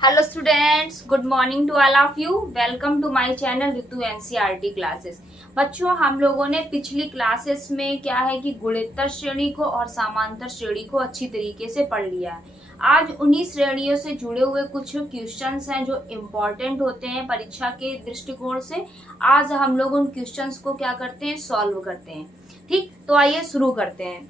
Hello students, good morning to all of you. Welcome to my channel Ritu NCERT classes. बच्चों, हम लोगों ने पिछली क्लासेस में क्या है कि गुणोत्तर श्रेणी को और समांतर श्रेणी को अच्छी तरीके से पढ़ लिया है। आज उन्हीं श्रेणियों से जुड़े हुए कुछ क्वेश्चंस हैं जो इम्पोर्टेंट होते हैं परीक्षा के दृष्टिकोण से। आज हम लोग उन क्वेश्चंस को क्या करते हैं, सॉल्व करते हैं। ठीक, तो आइए शुरू करते हैं।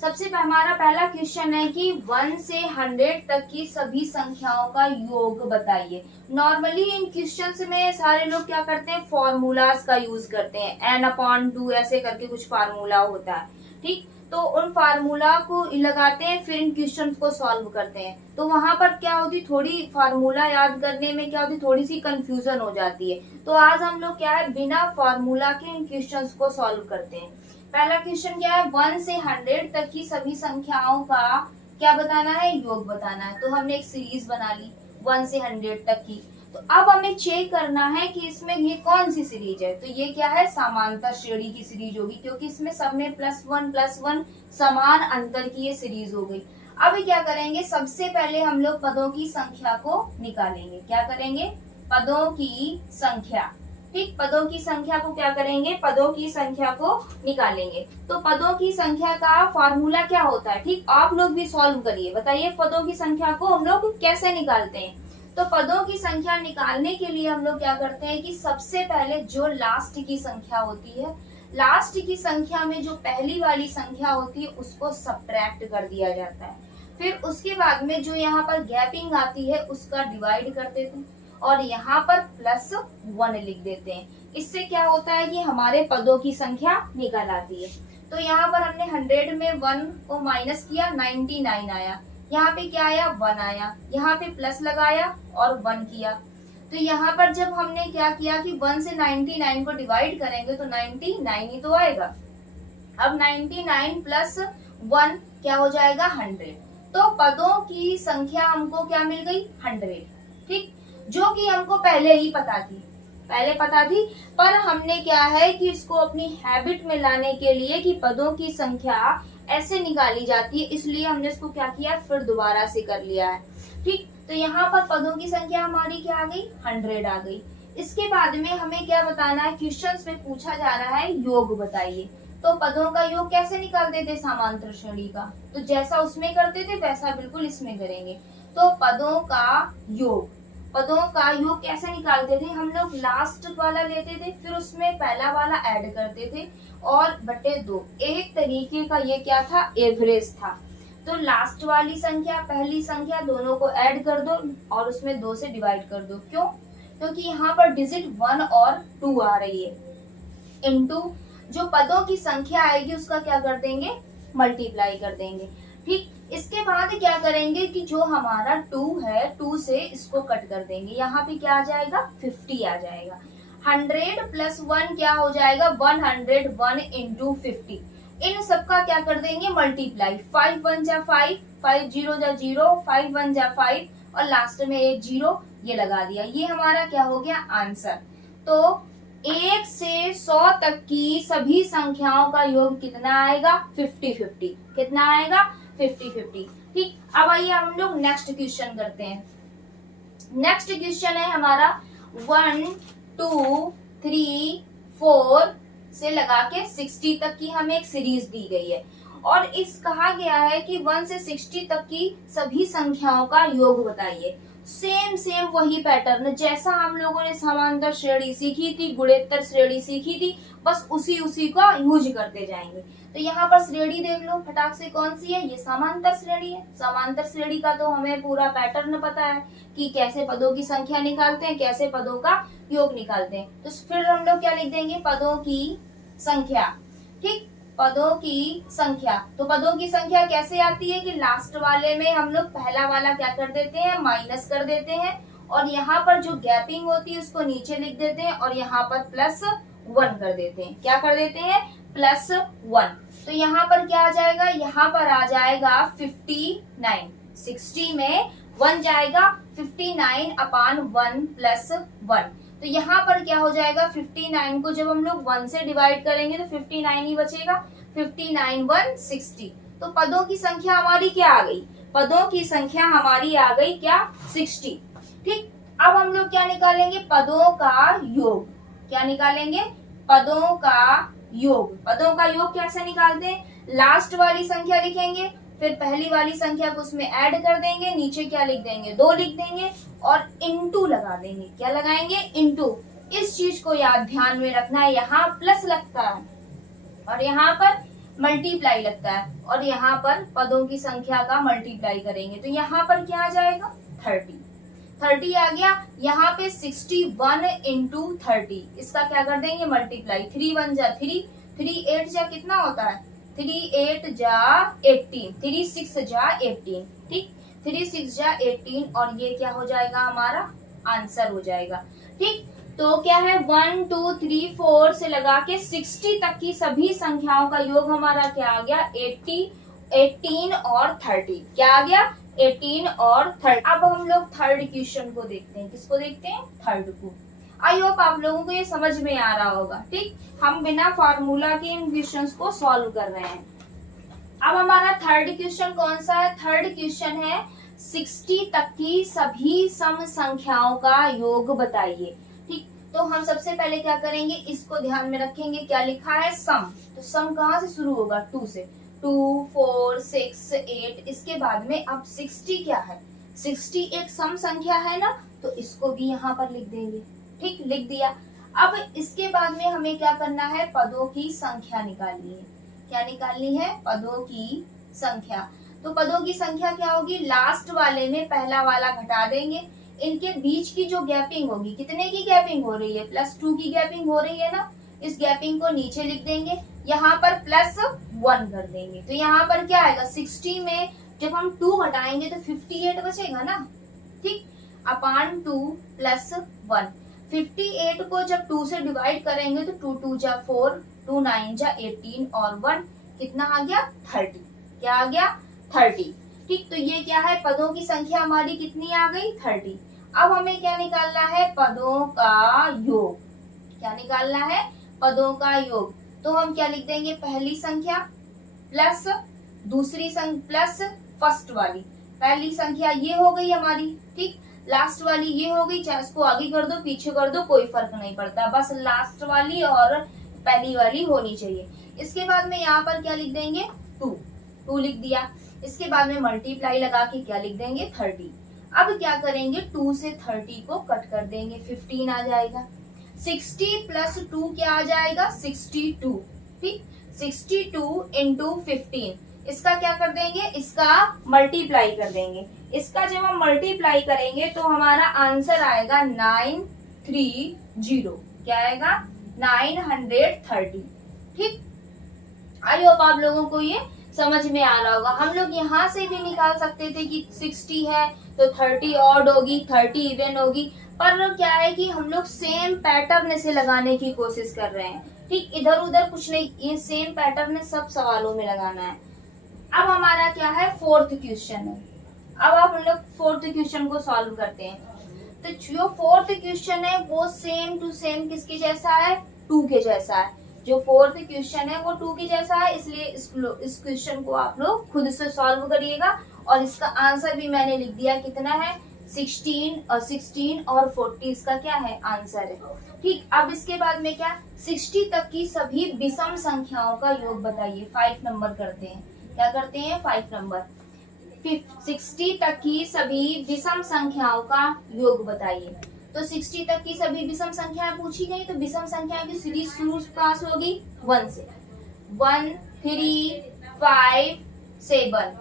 सबसे हमारा पहला क्वेश्चन है कि 1 से 100 तक की सभी संख्याओं का योग बताइए। नॉर्मली इन क्वेश्चंस में सारे लोग क्या करते हैं, फॉर्मूलाज का यूज करते हैं। n/2 ऐसे करके कुछ फार्मूला होता है। ठीक, तो उन फार्मूला को लगाते हैं, फिर इन क्वेश्चंस को सॉल्व करते हैं। तो वहां पर क्या होती, थोड़ी फार्मूला याद करने में क्या होती, थोड़ी सी कंफ्यूजन हो जाती है। तो आज हम लोग क्या है, बिना फार्मूला के इन क्वेश्चंस को सॉल्व करते हैं। पहला क्वेश्चन क्या है, 1 से 100 तक की सभी संख्याओं का क्या बताना है, योग बताना है। तो हमने एक सीरीज बना ली 1 से 100 तक की। तो अब हमें चेक करना है कि इसमें ये कौन सी सीरीज है। तो ये क्या है, समांतर श्रेणी की सीरीज होगी, क्योंकि इसमें सब में +1 समान अंतर की ये सीरीज हो गई। अब क्या करेंगे, सबसे पहले हम लोग पदों की संख्या को निकालेंगे। क्या करेंगे, पदों की संख्या। ठीक, पदों की संख्या को क्या करेंगे, पदों की संख्या को निकालेंगे। तो पदों की संख्या का फॉर्मूला क्या होता है, ठीक, आप लोग भी सॉल्व करिए। बताइए पदों की संख्या को हम लोग कैसे निकालते हैं। तो पदों की संख्या निकालने के लिए हम लोग क्या करते हैं कि सबसे पहले जो लास्ट की संख्या होती है, लास्ट की संख्या में जो पहली वाली संख्या होती है उसको सब्ट्रैक्ट कर दिया जाता है। फिर उसके बाद में जो यहाँ पर गैपिंग आती है उसका डिवाइड कर देते हैं और यहाँ पर +1 लिख देते हैं। इससे क्या होता है कि हमारे पदों की संख्या निकल आती है। तो यहाँ पर हमने 100 में 1 को माइनस किया, 99 आया। यहाँ पे क्या आया, 1 आया। यहाँ पे प्लस लगाया और 1 किया। तो यहाँ पर जब हमने क्या किया कि 1 से 99 को डिवाइड करेंगे तो 99 ही तो आएगा। अब 99 + 1 क्या हो जाएगा, 100। तो पदों की संख्या हमको क्या मिल गई, 100। ठीक, जो कि हमको पहले ही पता थी, पर हमने क्या है कि इसको अपनी हैबिट में लाने के लिए कि पदों की संख्या ऐसे निकाली जाती है, इसलिए हमने इसको क्या किया, फिर दोबारा से कर लिया है। ठीक, तो यहाँ पर पदों की संख्या हमारी क्या आ गई, 100 आ गई। इसके बाद में हमें क्या बताना है, क्वेश्चंस में पूछा जा रहा है योग बताइए। तो पदों का योग कैसे निकालते थे, समांतर श्रेणी का। तो जैसा उसमें करते थे वैसा बिल्कुल इसमें करेंगे। तो पदों का योग कैसे निकालते थे, हम लोग लास्ट वाला लेते थे, फिर उसमें पहला वाला ऐड करते थे और /2। एक तरीके का ये क्या था, एवरेज था। तो लास्ट वाली संख्या, पहली संख्या दोनों को ऐड कर दो और उसमें 2 से डिवाइड कर दो। क्यों, क्योंकि यहाँ पर डिजिट 1 और 2 आ रही है। इनटू जो पदों की संख्या आएगी उसका क्या कर देंगे, मल्टीप्लाई कर देंगे। ठीक, इसके बाद क्या करेंगे कि जो हमारा 2 है, 2 से इसको कट कर देंगे। यहाँ पे क्या आ जाएगा, 50 आ जाएगा। 100 + 1 क्या हो जाएगा, 101 × 50। इन सबका क्या कर देंगे, मल्टीप्लाई। 5 1 जा 5, 5 0 जा 0, 5 1 जा 5 और लास्ट में एक 0 ये लगा दिया। ये हमारा क्या हो गया, आंसर। तो 1 से 100 तक की सभी संख्याओं का योग कितना आएगा, 50-50। कितना आएगा, 50-50। ठीक, अब आइए हम लोग नेक्स्ट क्वेश्चन करते हैं। नेक्स्ट क्वेश्चन है हमारा 1 2 3 4 से लगा के 60 तक की हमें एक सीरीज दी गई है और इस कहा गया है कि 1 से 60 तक की सभी संख्याओं का योग बताइए। सेम वही पैटर्न जैसा हम लोगों ने समांतर श्रेणी सीखी थी, गुणोत्तर श्रेणी सीखी थी, बस उसी का यूज करते जाएंगे। तो यहाँ पर श्रेणी देख लो फटाक से, कौन सी है, ये समांतर श्रेणी है। समांतर श्रेणी का तो हमें पूरा पैटर्न पता है कि कैसे पदों की संख्या निकालते हैं, कैसे पदों का योग निकालते हैं। तो फिर हम लोग क्या लिख देंगे, पदों की संख्या। ठीक, पदों की संख्या। तो पदों की संख्या कैसे आती है कि लास्ट वाले में हम लोग पहला वाला क्या कर देते हैं, माइनस कर देते हैं और यहाँ पर जो गैपिंग होती है उसको नीचे लिख देते हैं और यहाँ पर +1 कर देते हैं। क्या कर देते हैं, +1। तो यहाँ पर क्या आ जाएगा, यहाँ पर आ जाएगा 59। 60 में 1 जाएगा, 59/1 + 1। तो यहाँ पर क्या हो जाएगा, 59 को जब हम लोग 1 से डिवाइड करेंगे तो 59 ही बचेगा। 59 1 60। तो पदों की संख्या हमारी क्या आ गई, पदों की संख्या हमारी आ गई क्या 60। ठीक, अब हम लोग क्या निकालेंगे, पदों का योग। क्या निकालेंगे, पदों का योग। पदों का योग कैसे निकालते हैं, लास्ट वाली संख्या लिखेंगे, फिर पहली वाली संख्या को उसमें ऐड कर देंगे, नीचे क्या लिख देंगे 2 लिख देंगे और इनटू लगा देंगे। क्या लगाएंगे, इनटू। इस चीज को याद ध्यान में रखना है, यहाँ प्लस लगता है और यहाँ पर मल्टीप्लाई लगता है और यहाँ पर पदों की संख्या का मल्टीप्लाई करेंगे तो यहाँ पर क्या आ जाएगा 30 आ गया। यहाँ पे 61 इंटू 30, इसका क्या कर देंगे मल्टीप्लाई, 3 1 जा 3, 3 8 जा कितना होता है 3 8 जा 18, 3 6 जा 18। ठीक, 3 6 जा 18 और ये क्या हो जाएगा हमारा आंसर हो जाएगा। ठीक, तो क्या है 1 2 3 4 से लगा के 60 तक की सभी संख्याओं का योग हमारा क्या आ गया 18 और 30। क्या आ गया 18 और 30। अब हम लोग थर्ड क्वेश्चन को देखते हैं। किसको देखते हैं, थर्ड को। आई होप आप लोगों को ये समझ में आ रहा होगा। ठीक, हम बिना फार्मूला के इन क्वेश्चंस को सॉल्व कर रहे हैं। अब हमारा थर्ड क्वेश्चन कौन सा है, थर्ड क्वेश्चन है 60 तक की सभी सम संख्याओं का योग बताइए। ठीक, तो हम सबसे पहले क्या करेंगे, इसको ध्यान में रखेंगे, क्या लिखा है सम, तो सम कहाँ से शुरू होगा 2 से, 2 4 6 8। इसके बाद में अब 60 क्या है, 60 एक सम संख्या है ना, तो इसको भी यहाँ पर लिख देंगे। ठीक, लिख दिया। अब इसके बाद में हमें क्या करना है, पदों की संख्या निकालनी है। क्या निकालनी है, पदों की संख्या। तो पदों की संख्या क्या होगी, लास्ट वाले में पहला वाला घटा देंगे, इनके बीच की जो गैपिंग होगी, कितने की गैपिंग हो रही है +2 की गैपिंग हो रही है ना, इस गैपिंग को नीचे लिख देंगे, यहाँ पर +1 कर देंगे। तो यहाँ पर क्या आएगा 60 में जब हम 2 घटाएंगे तो 58 बचेगा ना। ठीक, अपान 2 + 1। 58 को जब 2 से डिवाइड करेंगे तो 2 2 जा 4, 2 9 जा 18 और 1 कितना आ गया 30। क्या आ गया 30। ठीक, तो ये क्या है, पदों की संख्या हमारी कितनी आ गई 30। अब हमें क्या निकालना है, पदों का योग। क्या निकालना है, पदों का योग। तो हम क्या लिख देंगे, पहली संख्या प्लस दूसरी संख्या प्लस फर्स्ट वाली। पहली संख्या ये हो गई हमारी, ठीक, लास्ट वाली ये हो गई, चाहे इसको आगे कर दो पीछे कर दो कोई फर्क नहीं पड़ता, बस लास्ट वाली और पहली वाली होनी चाहिए। इसके बाद में यहाँ पर क्या लिख देंगे 2 लिख दिया। इसके बाद में मल्टीप्लाई लगा के क्या लिख देंगे 30। अब क्या करेंगे 2 से 30 को कट कर देंगे, 15 आ जाएगा। 60 + 2 क्या आ जाएगा 62। ठीक, 62 इंटू 15, इसका क्या कर देंगे, इसका मल्टीप्लाई कर देंगे। इसका जब हम मल्टीप्लाई करेंगे तो हमारा आंसर आएगा 930। क्या आएगा 930। ठीक, आई होप आप लोगों को ये समझ में आ रहा होगा। हम लोग यहाँ से भी निकाल सकते थे कि 60 है तो 30 ऑड होगी, 30 इवन होगी, पर क्या है कि हम लोग सेम पैटर्न से लगाने की कोशिश कर रहे हैं। ठीक, इधर उधर कुछ नहीं, ये सेम पैटर्न सब सवालों में लगाना है। अब हमारा क्या है फोर्थ क्वेश्चन है। अब आप हम लोग फोर्थ क्वेश्चन को सॉल्व करते हैं। तो जो फोर्थ क्वेश्चन है वो सेम टू सेम किसके जैसा है, 2 के जैसा है। जो फोर्थ क्वेश्चन है वो 2 के जैसा है, इसलिए इस क्वेश्चन को आप लोग खुद से सॉल्व करिएगा। और इसका आंसर भी मैंने लिख दिया, कितना है 16 और 40 इसका क्या है आंसर है। ठीक, अब इसके बाद में क्या 60 तक की सभी विषम संख्याओं का योग बताइए। 5 नंबर करते हैं, क्या करते हैं 5 नंबर। 60 तक की सभी विषम संख्याओं का योग बताइए। तो 60 तक की सभी विषम संख्याएं पूछी गई, तो विषम संख्या की सीरीज शुरू कहाँ से होगी 1 से। 1 3 5 7।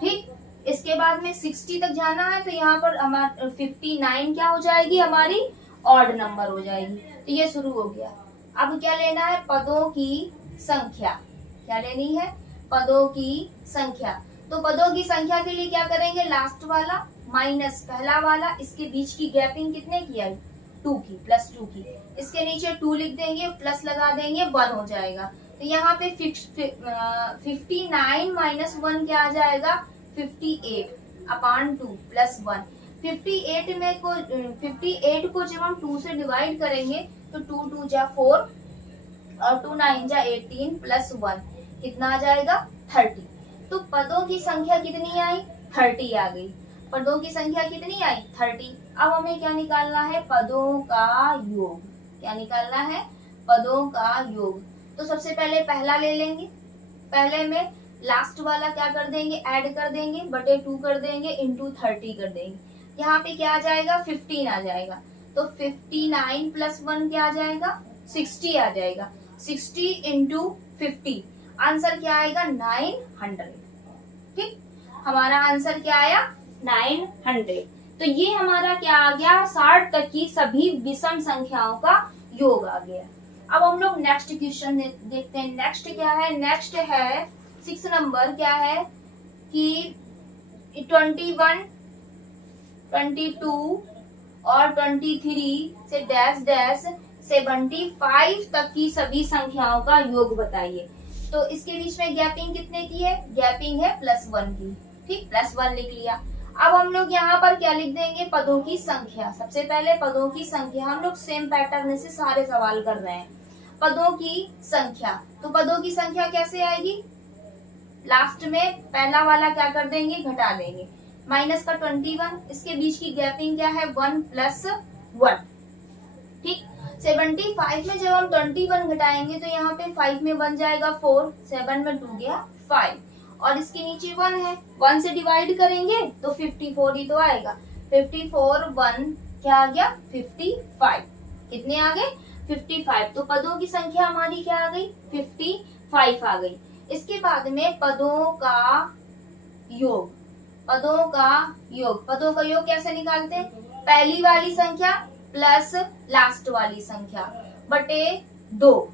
ठीक, इसके बाद में 60 तक जाना है तो यहाँ पर हमारा 59 क्या हो जाएगी, हमारी ऑड नंबर हो जाएगी। तो ये शुरू हो गया। अब क्या लेना है, पदों की संख्या। क्या लेनी है, पदों की संख्या। तो पदों की संख्या के लिए क्या करेंगे, लास्ट वाला माइनस पहला वाला, इसके बीच की गैपिंग कितने की आई 2 की, +2 की। इसके नीचे 2 लिख देंगे, प्लस लगा देंगे, 1 हो जाएगा। तो यहाँ पे 59 - 1 क्या आ जाएगा 58 अपान 2 + 1। 58 को जब हम 2 से डिवाइड करेंगे तो 2 2 जा 4 और 2 9 जा 18 + 1 कितना आ जाएगा 30। तो पदों की संख्या कितनी आई 30 आ गई। पदों की संख्या कितनी आई? 30। अब हमें क्या निकालना है? पदों का योग। क्या निकालना है? पदों का योग। तो सबसे पहले पहला ले लेंगे। पहले में लास्ट वाला क्या कर देंगे? ऐड कर देंगे, बटे 2 कर देंगे, इंटू 30 कर देंगे। यहाँ पे क्या आ जाएगा? 15 आ जाएगा। तो 59 प्लस 1 क्या आ जाएगा? 60 आ जाएगा। 60 इंटू 50, आंसर क्या आएगा? 900। ठीक, हमारा आंसर क्या आया? 900। तो ये हमारा क्या आ गया? 60 तक की सभी विषम संख्याओं का योग आ गया। अब हम लोग नेक्स्ट क्वेश्चन देखते हैं। नेक्स्ट क्या है? नेक्स्ट है 6 नंबर। क्या है कि 21, 22 और 23 से डैश डैश 75 तक की सभी संख्याओं का योग बताइए। तो इसके बीच में गैपिंग कितने की है? गैपिंग है +1 की। ठीक, +1 लिख लिया। अब हम लोग यहाँ पर क्या लिख देंगे? पदों की संख्या। सबसे पहले पदों की संख्या। हम लोग सेम पैटर्न से सारे सवाल कर रहे हैं। पदों की संख्या, तो पदों की संख्या कैसे आएगी? लास्ट में पहला वाला क्या कर देंगे? घटा देंगे। माइनस का 21, इसके बीच की गैपिंग क्या है? 1 + 1। ठीक, 75 में जब हम 21 घटाएंगे तो यहाँ पे 5 में 1 जाएगा 4, 7 में 2 गया 5, और इसके नीचे 1 है। 1 से डिवाइड करेंगे तो 54 ही तो आएगा। 54 1 क्या आ गया? 55। कितने आ गए? 55। तो पदों की संख्या हमारी क्या आ गई? 55 आ गई। इसके बाद में पदों का योग। पदों का योग। पदों का योग कैसे निकालते हैं? पहली वाली संख्या प्लस लास्ट वाली संख्या बटे 2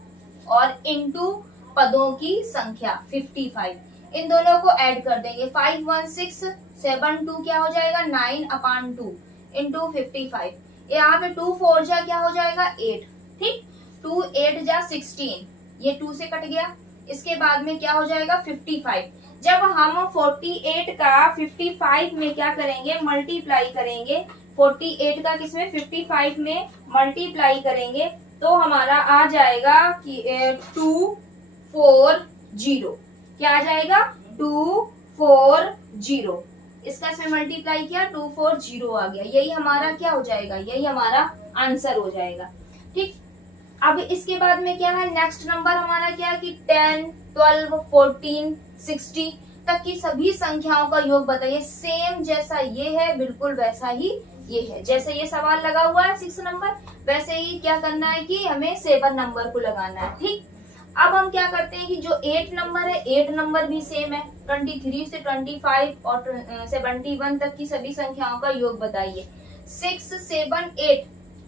और इंटू पदों की संख्या 55। इन दोनों को ऐड कर देंगे। 5 1 6 7 2 क्या हो जाएगा? 9/2 इंटू 55। यहाँ पे 2 4 जा क्या हो जाएगा? 8। ठीक, 2 8 जा 16, ये 2 से कट गया। इसके बाद में क्या हो जाएगा? 55। जब हम 48 का 55 में क्या करेंगे? मल्टीप्लाई करेंगे। 48 का किसमें? 55 में मल्टीप्लाई करेंगे तो हमारा आ जाएगा कि 240। क्या आ जाएगा? 240। इसका इसमें मल्टीप्लाई किया, 240 आ गया। यही हमारा क्या हो जाएगा? यही हमारा आंसर हो जाएगा। ठीक, अब इसके बाद में क्या है? नेक्स्ट नंबर हमारा क्या है कि 10 12 14 60 तक की सभी संख्याओं का योग बताइए। सेम जैसा ये है बिल्कुल वैसा ही ये है। जैसे ये सवाल लगा हुआ है 6 नंबर, वैसे ही क्या करना है कि हमें 7 नंबर को लगाना है। ठीक, अब हम क्या करते हैं कि जो 8 नंबर है 8 नंबर भी सेम है। 23 से 25 और 71 तक की सभी संख्याओं का योग बताइए। 6 7 8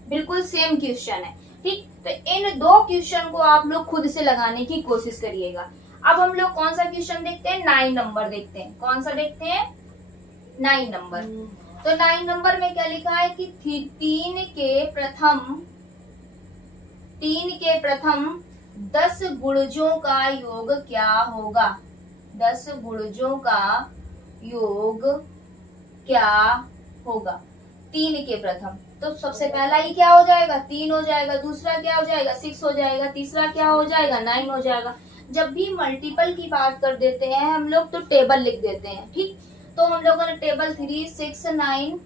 बिल्कुल सेम क्वेश्चन है। ठीक, तो इन दो क्वेश्चन को आप लोग खुद से लगाने की कोशिश करिएगा। अब हम लोग कौन सा क्वेश्चन देखते हैं? 9 नंबर देखते हैं। कौन सा देखते हैं? 9 नंबर। तो 9 नंबर में क्या लिखा है कि 3 के प्रथम 10 गुणजों का योग क्या होगा? 10 गुणजों का योग क्या होगा? 3 के प्रथम, तो सबसे पहला ही क्या हो जाएगा? 3 हो जाएगा। दूसरा क्या हो जाएगा? 6 हो जाएगा। तीसरा क्या हो जाएगा? 9 हो जाएगा। जब भी मल्टीपल की बात कर देते हैं हम लोग तो टेबल लिख देते हैं। ठीक, तो हम लोगों ने टेबल 3 6 9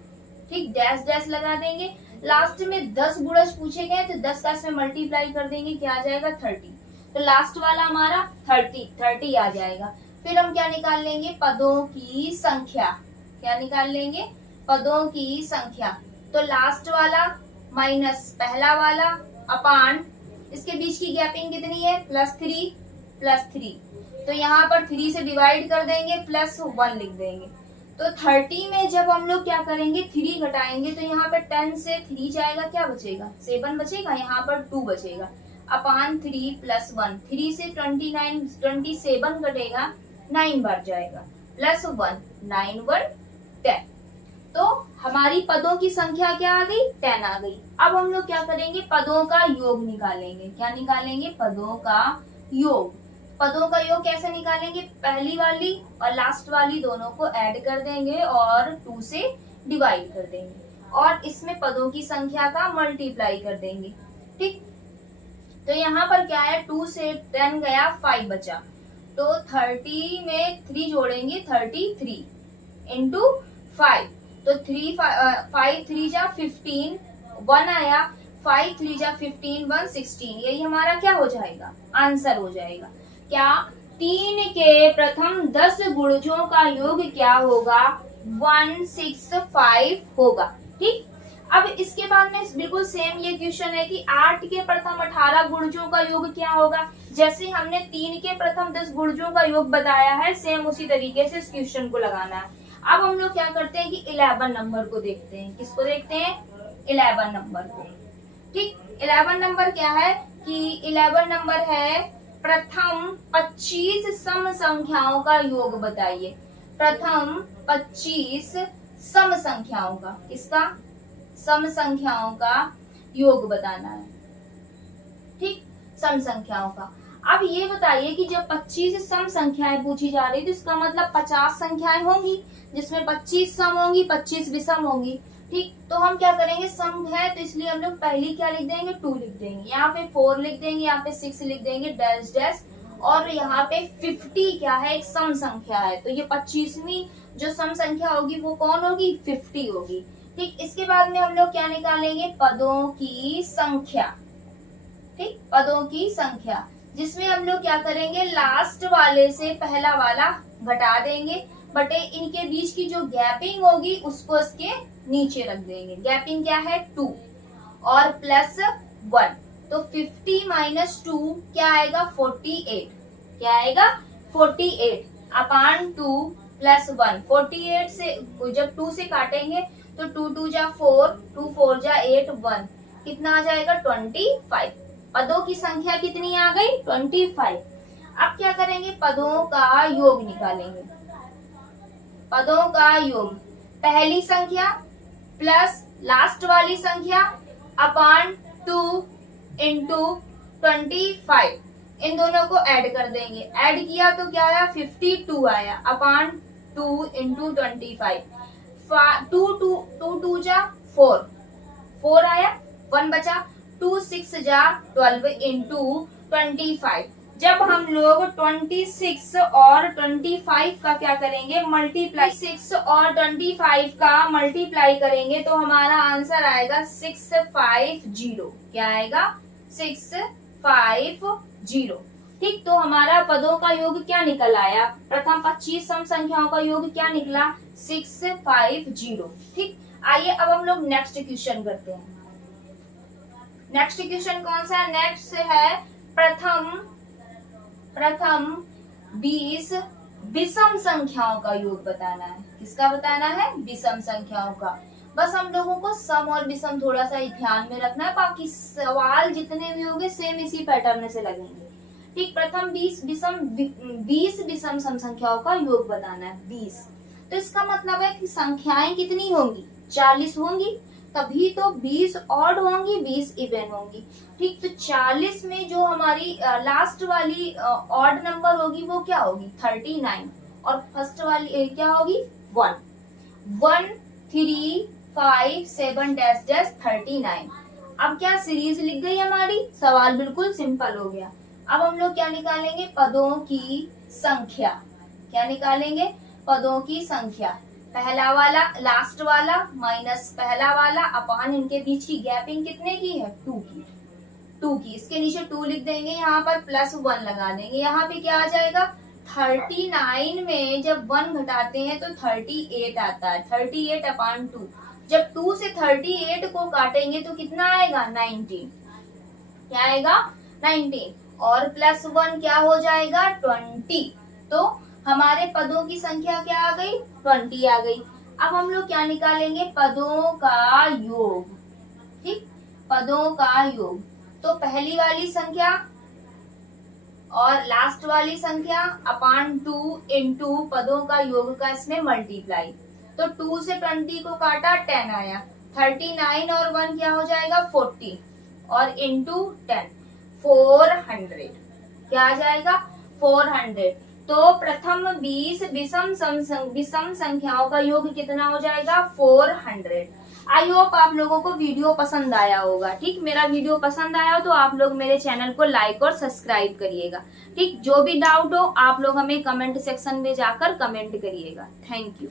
ठीक डैश डैश लगा देंगे। लास्ट में 10 गुणज पूछे गए तो 10 का इसमें मल्टीप्लाई कर देंगे, क्या आ जाएगा? 30। तो लास्ट वाला हमारा 30 आ जाएगा। फिर हम क्या निकाल लेंगे? पदों की संख्या। क्या निकाल लेंगे? पदों की संख्या। तो लास्ट वाला माइनस पहला वाला अपान, इसके बीच की गैपिंग कितनी है? +3। तो यहाँ पर 3 से डिवाइड कर देंगे, +1 लिख देंगे। तो 30 में जब हम लोग क्या करेंगे? 3 घटाएंगे तो यहाँ पर 10 से 3 जाएगा, क्या बचेगा? 7 बचेगा। यहाँ पर 2 बचेगा। अपान 3 +1, 3 से 27 घटेगा, 9 बार जाएगा, +1 9 1 10। तो हमारी पदों की संख्या क्या आ गई? 10 आ गई। अब हम लोग क्या करेंगे? पदों का योग निकालेंगे। क्या निकालेंगे? पदों का योग। पदों का योग कैसे निकालेंगे? पहली वाली और लास्ट वाली दोनों को ऐड कर देंगे और 2 से डिवाइड कर देंगे और इसमें पदों की संख्या का मल्टीप्लाई कर देंगे। ठीक, तो यहाँ पर क्या है? 2 से 10 गया, 5 बचा। तो 30 में 3 जोड़ेंगे, 33। इंटू 5, तो 5 3 जा 15, 1 आया, 5 3 जा 15, 1 16, यही हमारा क्या हो जाएगा, आंसर हो जाएगा। क्या 3 के प्रथम 10 गुणजों का योग क्या होगा, 165 होगा। ठीक, अब इसके बाद में बिल्कुल सेम ये क्वेश्चन है कि 8 के प्रथम 18 गुणजों का योग क्या होगा। जैसे हमने 3 के प्रथम 10 गुणजों का योग बताया है, सेम उसी तरीके से इस क्वेश्चन को लगाना है। अब हम लोग क्या करते हैं कि 11 नंबर को देखते हैं। किसको देखते हैं, 11 नंबर को। ठीक, 11 नंबर क्या है कि 11 नंबर है प्रथम 25 सम संख्याओं का योग बताइए। प्रथम 25 सम संख्याओं का, इसका सम संख्याओं का योग बताना है। ठीक, सम संख्याओं का। अब ये बताइए कि जब 25 सम संख्याएं पूछी जा रही तो इसका मतलब 50 संख्याएं होंगी, जिसमें 25 सम होंगी, 25 विषम होंगी। ठीक, तो हम क्या करेंगे, सम है तो इसलिए हम लोग पहली क्या लिख देंगे, 2 लिख देंगे, यहाँ पे 4 लिख देंगे, यहाँ पे 6 लिख देंगे, डैश डैश, और यहाँ पे 50 क्या है, एक सम संख्या है, तो ये 25वीं जो सम संख्या होगी वो कौन होगी, 50 होगी। ठीक, इसके बाद में हम लोग क्या निकालेंगे, पदों की संख्या। ठीक, पदों की संख्या, जिसमें हम लोग क्या करेंगे, लास्ट वाले से पहला वाला घटा देंगे, बटे इनके बीच की जो गैपिंग होगी उसको इसके नीचे रख देंगे। गैपिंग क्या है, 2 और प्लस 1, तो 50 माइनस 2 क्या आएगा, 48। क्या आएगा, 48 अपान 2 प्लस 1। 48 से जब 2 से काटेंगे तो 2 2 जा 4, 2 4 जा 8, 1 कितना आ जाएगा, 25। पदों की संख्या कितनी आ गई, 25। अब क्या करेंगे, पदों का योग निकालेंगे। पदों का योग, पहली संख्या प्लस लास्ट वाली संख्या अपान 2 इंटू 25, इन दोनों को ऐड कर देंगे। ऐड किया तो क्या आया, 52 आया, अपान 2 इंटू 25, 2 2 जा 4 आया, 1 बचा, 2 6 जा 12 इंटू 25। जब हम लोग 26 और 25 का क्या करेंगे, मल्टीप्लाई, 6 और 25 का मल्टीप्लाई करेंगे तो हमारा आंसर आएगा 650। क्या आएगा, 650। ठीक, तो हमारा पदों का योग क्या निकल आया, प्रथम 25 सम संख्याओं का योग क्या निकला, 650। ठीक, आइए अब हम लोग नेक्स्ट क्वेश्चन करते हैं। नेक्स्ट क्वेश्चन कौन सा है, नेक्स्ट है प्रथम 20 विषम संख्याओं का योग बताना है। किसका बताना है, विषम संख्याओं का। बस हम लोगों को सम और विषम थोड़ा सा ध्यान में रखना है, बाकी सवाल जितने भी होंगे सेम इसी पैटर्न से लगेंगे। ठीक, प्रथम 20 विषम सम संख्याओं का योग बताना है, 20। तो इसका मतलब है कि संख्याएं कितनी होंगी, 40 होंगी, तभी तो 20 ऑड होंगी, 20 इवन होंगी। ठीक, तो 40 में जो हमारी लास्ट वाली ऑड नंबर होगी वो क्या होगी, 39, और फर्स्ट वाली क्या होगी, 1 1 3 5 7 डैश डैश 39। अब क्या सीरीज लिख गई हमारी, सवाल बिल्कुल सिंपल हो गया। अब हम लोग क्या निकालेंगे, पदों की संख्या। क्या निकालेंगे, पदों की संख्या, पहला वाला लास्ट वाला माइनस पहला वाला अपान इनके बीच की गैपिंग कितने की है, 2 की। इसके नीचे 2 लिख देंगे, यहाँ पर प्लस 1 लगा देंगे। यहाँ पे क्या आ जाएगा, 39 में जब 1 घटाते हैं तो 38 आता है, 38 अपान 2। जब 2 से 38 को काटेंगे तो कितना आएगा, 19। क्या आएगा, 19, और प्लस 1 क्या हो जाएगा, 20। तो हमारे पदों की संख्या क्या आ गई, 20 आ गई। अब हम लोग क्या निकालेंगे, पदों का योग। ठीक, पदों का योग, तो पहली वाली संख्या और लास्ट वाली संख्या अपान 2 इंटू पदों का योग का इसमें मल्टीप्लाई, तो 2 से 20 को काटा 10 आया, 39 और 1 क्या हो जाएगा, 40, और इंटू 10 400। क्या आ जाएगा, 400। तो प्रथम 20 विषम संख्याओं का योग कितना हो जाएगा, 400। आई होप आप लोगों को वीडियो पसंद आया होगा। ठीक, मेरा वीडियो पसंद आया हो तो आप लोग मेरे चैनल को लाइक और सब्सक्राइब करिएगा। ठीक, जो भी डाउट हो आप लोग हमें कमेंट सेक्शन में जाकर कमेंट करिएगा। Thank you.